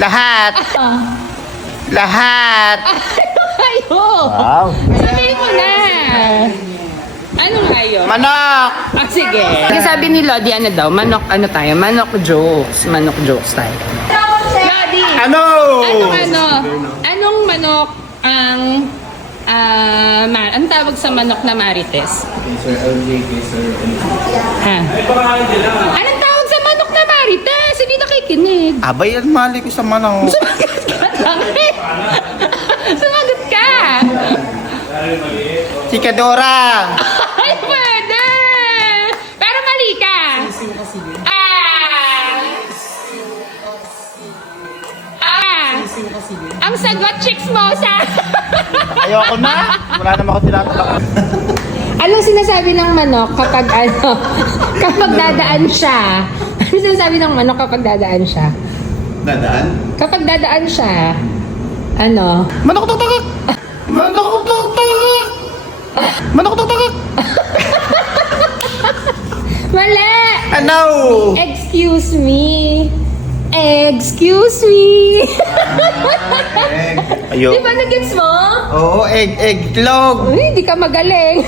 Lahat. Lahat. Ayo! Wow. Sabihin mo na! Ano nga yun? Manok. Ah, sige. Kasi sabi ni Lodi, ano daw, manok, ano tayo? Manok jokes. Manok jokes tayo. Lodi! Ano? Anong manok ang, ang tawag sa manok na marites? Sir LJ, Sir LJ. Ha? Anong tawag sa manok na marites? Hindi nakikinig. Abay, ang mali ko sa manok. Sumagot ka lang eh. Sumagot ka. Si Kadora. Ay, pwede! Pero mali ka. Ang sagot, chicks mo sa... Ayoko na. Wala naman ako tinatalak. Anong sinasabi ng manok kapag kapag dadaan siya? Anong sinasabi ng manok kapag dadaan siya? Dadaan? Kapag dadaan siya, ano? Manok tatagak. Manok tatagak. Manok tatagak. Mali! Ano? Excuse me. Excuse me. Ayoko. Di ba nag-gets mo? Oo, itlog. Uy, di ka magaling.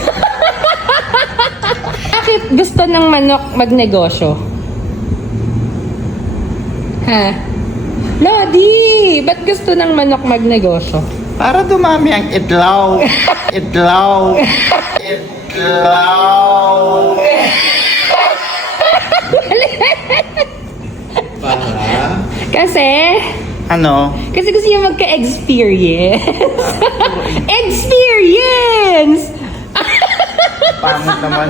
Bakit gusto ng manok magnegosyo? Ha? Lodi, ba't gusto ng manok magnegosyo? Para dumami ang itlaw. Itlaw. Itlaw. Para? Kasi Ano? gusto niya magka-experience. Experience! Pangit naman.